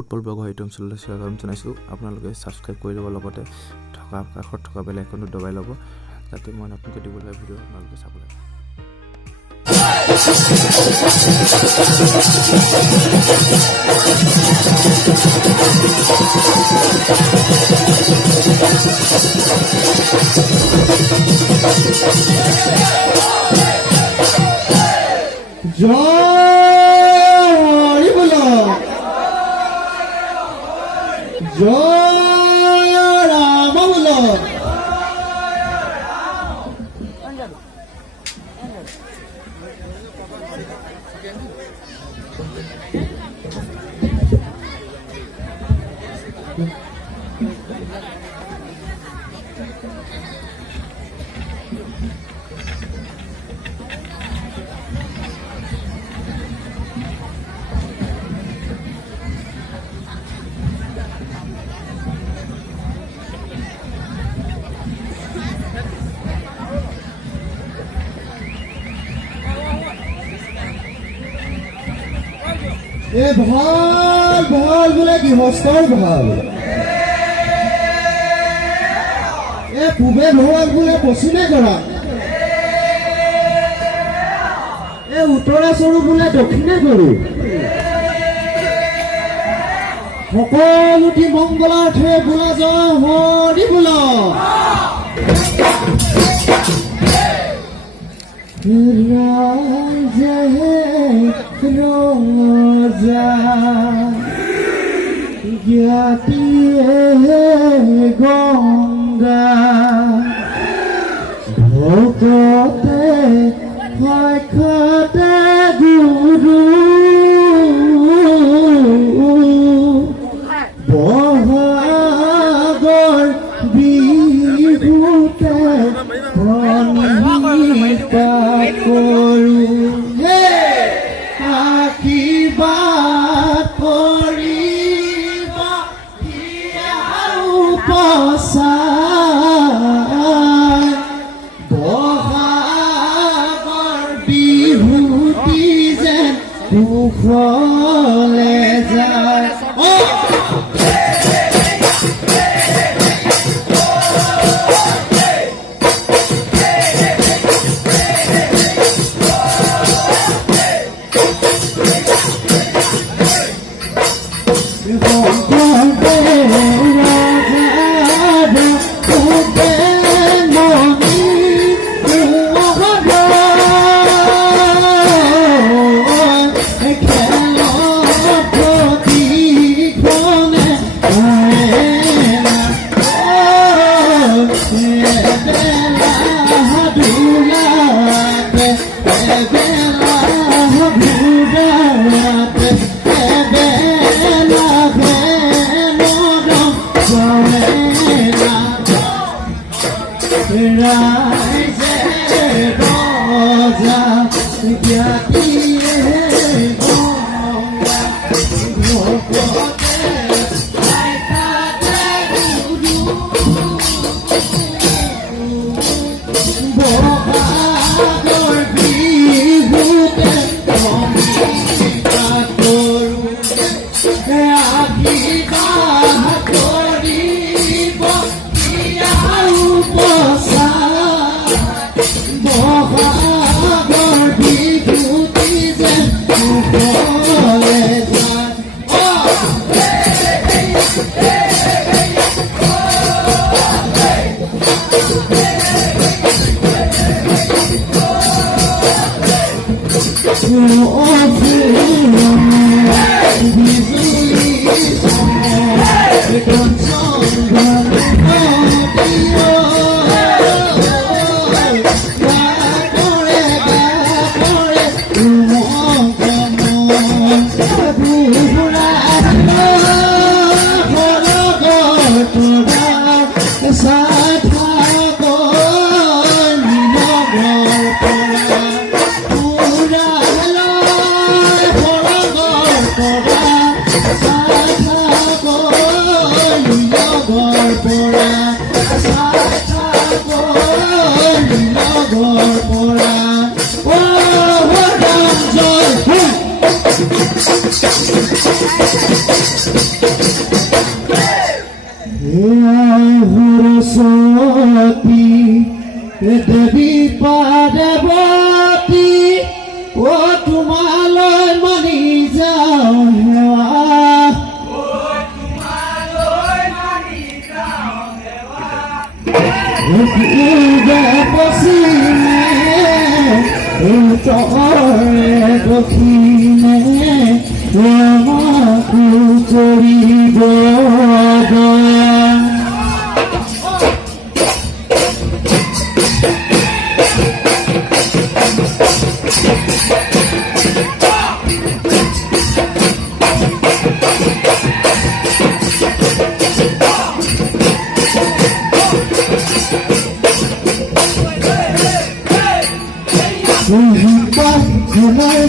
উৎপল ব্লগৰ এইটো অঞ্চললৈ স্বাগতম জনাইছোঁ। আপোনালোকে ছাবস্ক্ৰাইব কৰি ল'ব, লগতে কাষত থকা বেল আইকনটো দবাই ল'ব, যাতে মই নতুনকৈ দিবলগীয়া ভিডিঅ' আপোনালোকে চাবলৈ পায়। জয় বলো, জয় রাম বলো। এ ভাল ভাল বোলে গৃহস্থৰ ভাল, এ পূবে ভঁৰাল বোলে পশ্চিমে কৰা, এ উত্তৰে চৰু বোলে দক্ষিণে কৰো। সকলোটি মংগলাৰ্থে বোলা জয় হৰি বোলা। ৰাইজে ৰঙা জ্ঞাতিয়ে গংগা, ভকতে সাক্ষাতে গুৰু, বহাগৰ বিহুতে প্ৰণিপাত কৰোঁ। আশীৰ্বাদ কৰিবা উপচাৰ, বহাগৰ বিহুটি যেন কুশলে যায়। ৰাইজে ৰজা জ্ঞাতিয়ে গঙ্গা, ভকতে সাক্ষাতে গুৰু, বহাগৰ বিহুতে প্ৰণিপাত কৰোঁ। আশীৰ্বাদ কৰিব উপচাৰ, বহাগৰ বিহুটি যেন কুশলে যায়। পুৰা সৰস্বতী দেৱী পাৰ্বতী ও তোমালৈ মানি যাওঁ সেৱা পশ্চিমে উত্তৰে দক্ষিণে ৰঙকো কৰিব দয়া।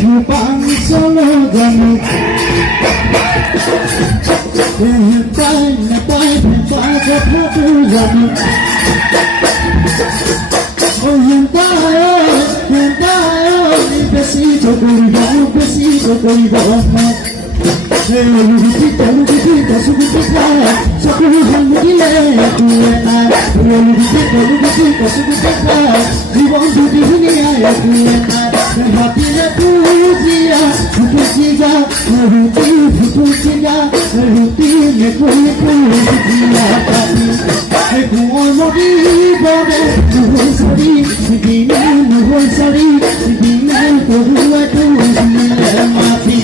Rupang solo gani Hentai natai hentai kapatu gani Oh hentai besito koriba Lupita subita Sakuhan mugile tuena Lupita subita Jibon budi dunia tuena Hatinya pujiya pujiya Ruti nekuni pujiya Aku omori bode nuhoi sari Sidina tohua tuhiya mati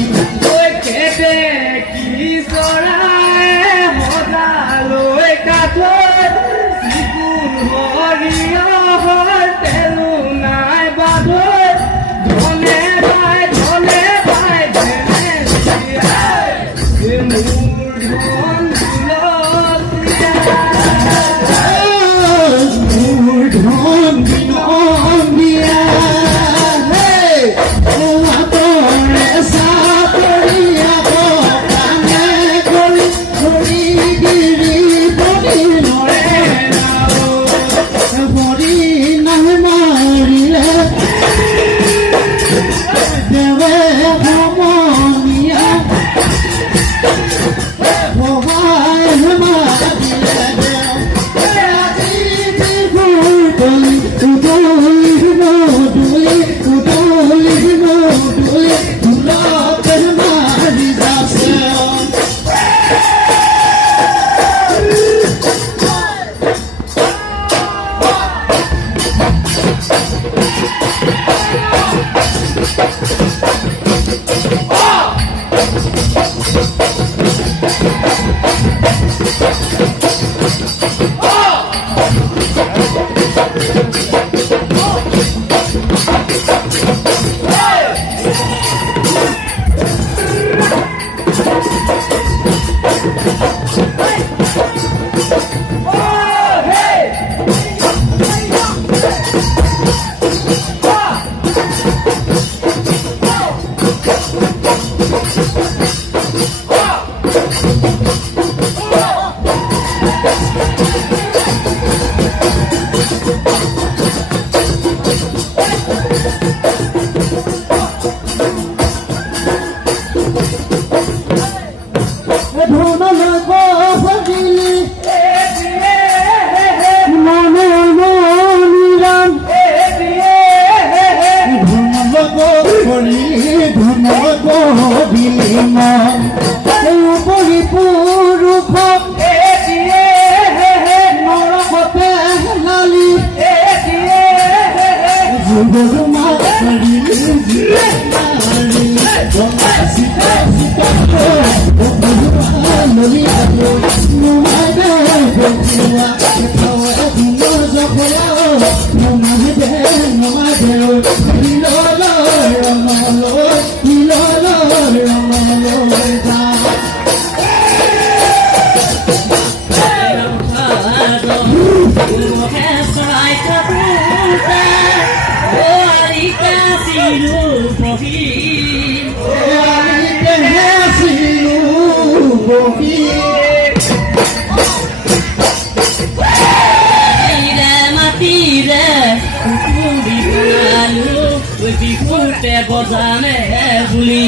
Bozane buli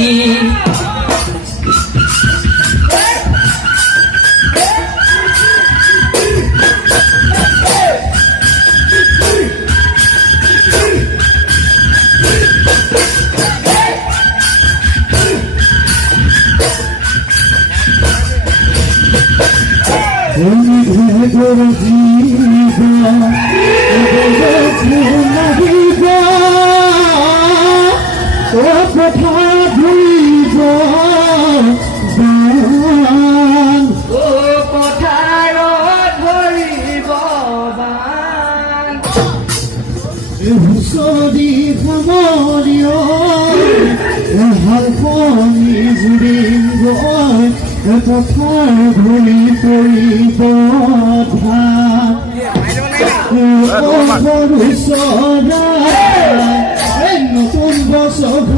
পথাৰ ভৰি পৰিব নতুন বছৰ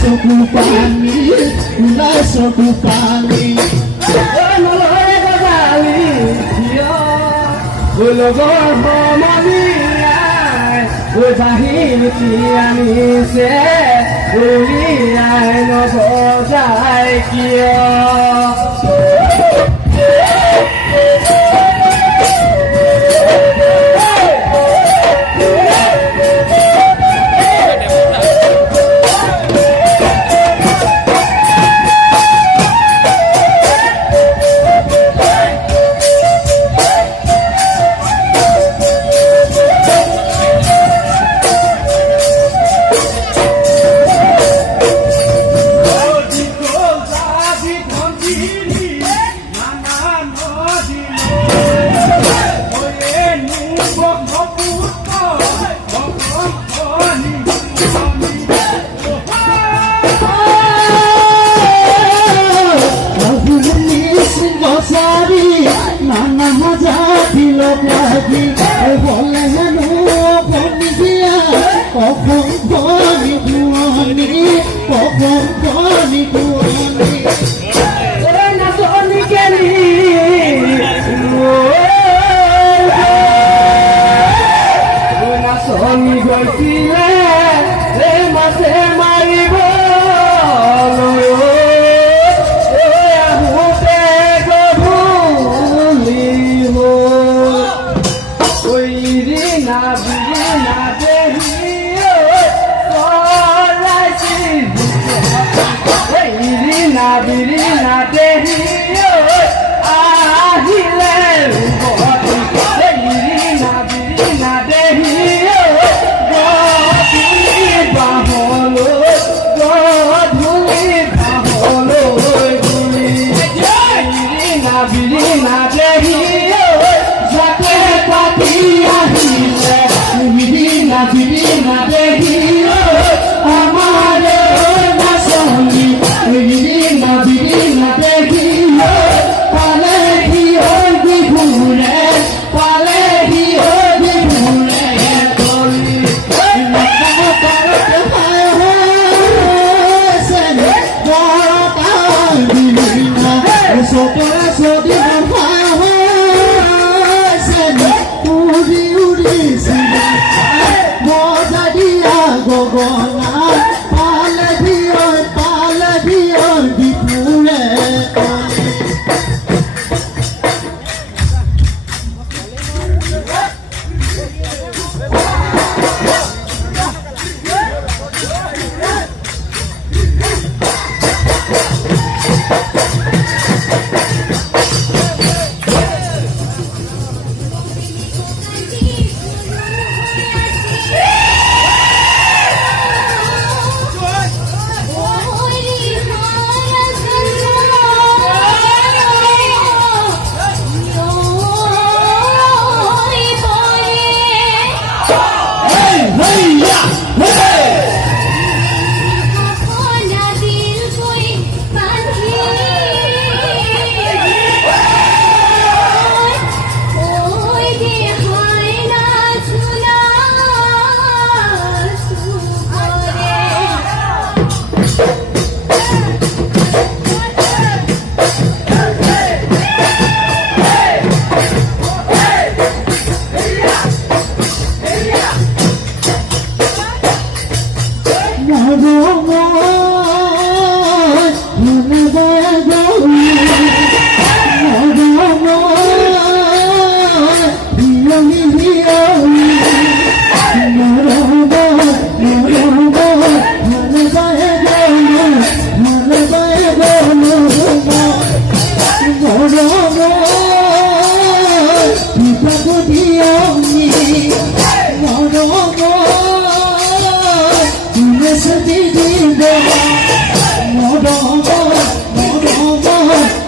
চকু পানী চকু পানী লগৰ সমনীয়াই বাহিনী আনিছে উলিয়াই নবজাই কিয়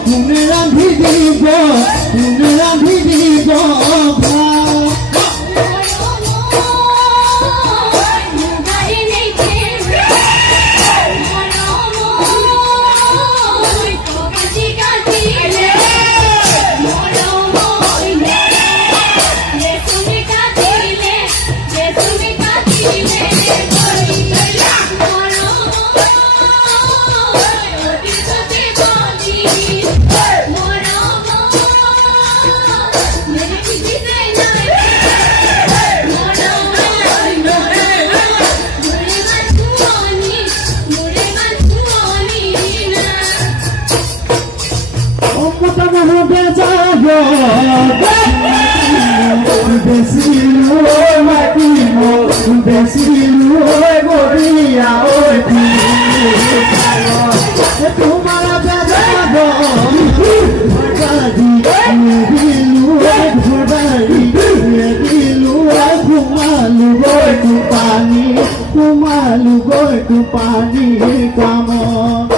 কোনে ৰান্ধি দিব ভাত পানী কামত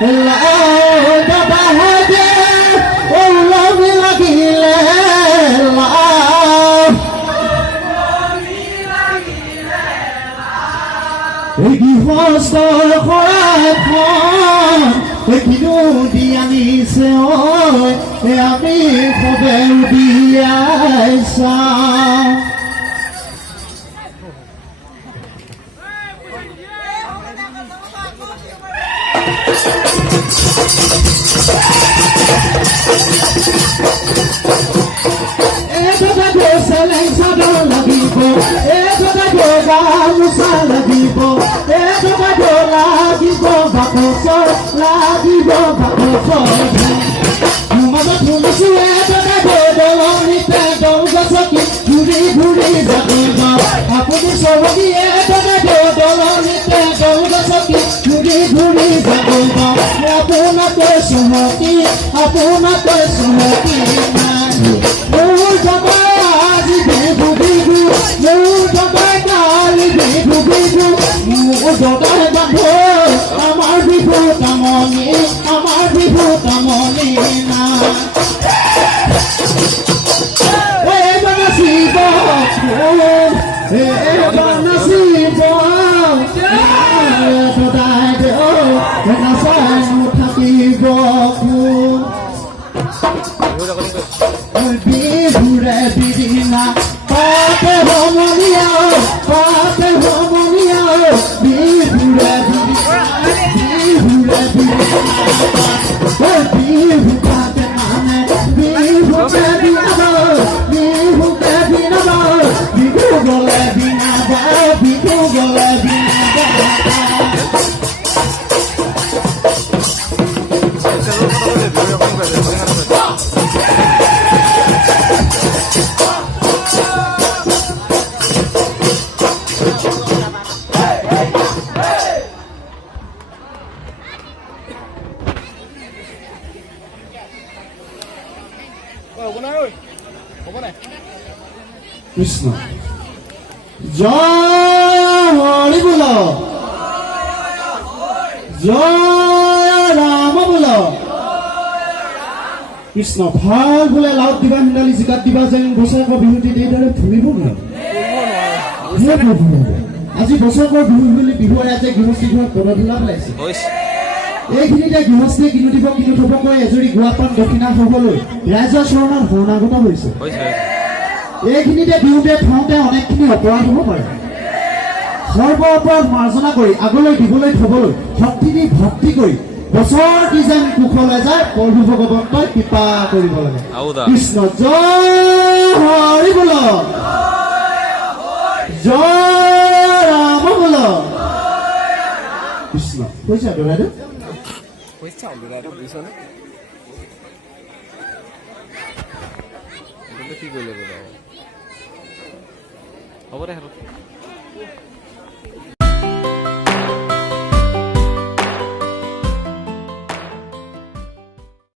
দাদা দে ওলমি লাগিলে এই গৃহস্থ শৰাইখন কিনো দি আনিছে আমি সবে উদিয়াই চাওঁ চেলেং চাদৰ লাগিব গামোচা লাগিব লাগিব বাকচৰ মাজত শুনিছো দলনিতে দল গছকি ঘূৰি ঘূৰি যাব আপুনি চবকি দলনিতে দল গছকি ঘূৰি ঘূৰি যাব আপোনাকৈ চহকী মোৰ জবাই আজি বিহু মোৰ জবাই কালি বিহু মোৰ জবাই বান্ধ আমাৰ বিহু তামনি না এইবাৰ নাচিব নাচাই থাকিব বিহুৰে বিদিনা পাতে ভ্ৰমণীয়া বিহুৰে বিহু পাতে মানে বিহুকে বিনাব বিহু গলে বিনাবা কৃষ্ণ জয় হৰি বোল জয় ৰাম বোল কৃষ্ণ ভাল বোলে লাউত দিবা হিন্দালি জিকাত দিবা যেন বছৰেকৰ বিহুটি এইদৰে ফুৰিব নোৱাৰে আজি বছৰেকৰ বিহু বুলি বিহুৰে আজি গৃহস্থী ঘৰত গণধোলা পেলাইছে এইখিনিতে গৃহস্থীয়ে কিনো দিব কিনো থব কৈ এজৰি গুৱাপান দক্ষিণা হ'বলৈ ৰাইজৰ চৰণত শৰণাগত হৈছে এইখিনিতে দিওঁতে থওঁতে অনেকখিনি অপৰাধ হ'ব পাৰে সৰ্ব অপৰাধ মাৰ্জনা কৰি আগলৈ দিবলৈ থবলৈ ভক্তি কৰি বছৰ কি যেন কুশলে যায় প্ৰভু ভগৱন্তই কৃপা কৰিব লাগে কৃষ্ণ জয় হৰি বোল জয় ৰাম বোল কৃষ্ণ কৈছা দৰাইদেউ কি কৰিলে হ'ব দে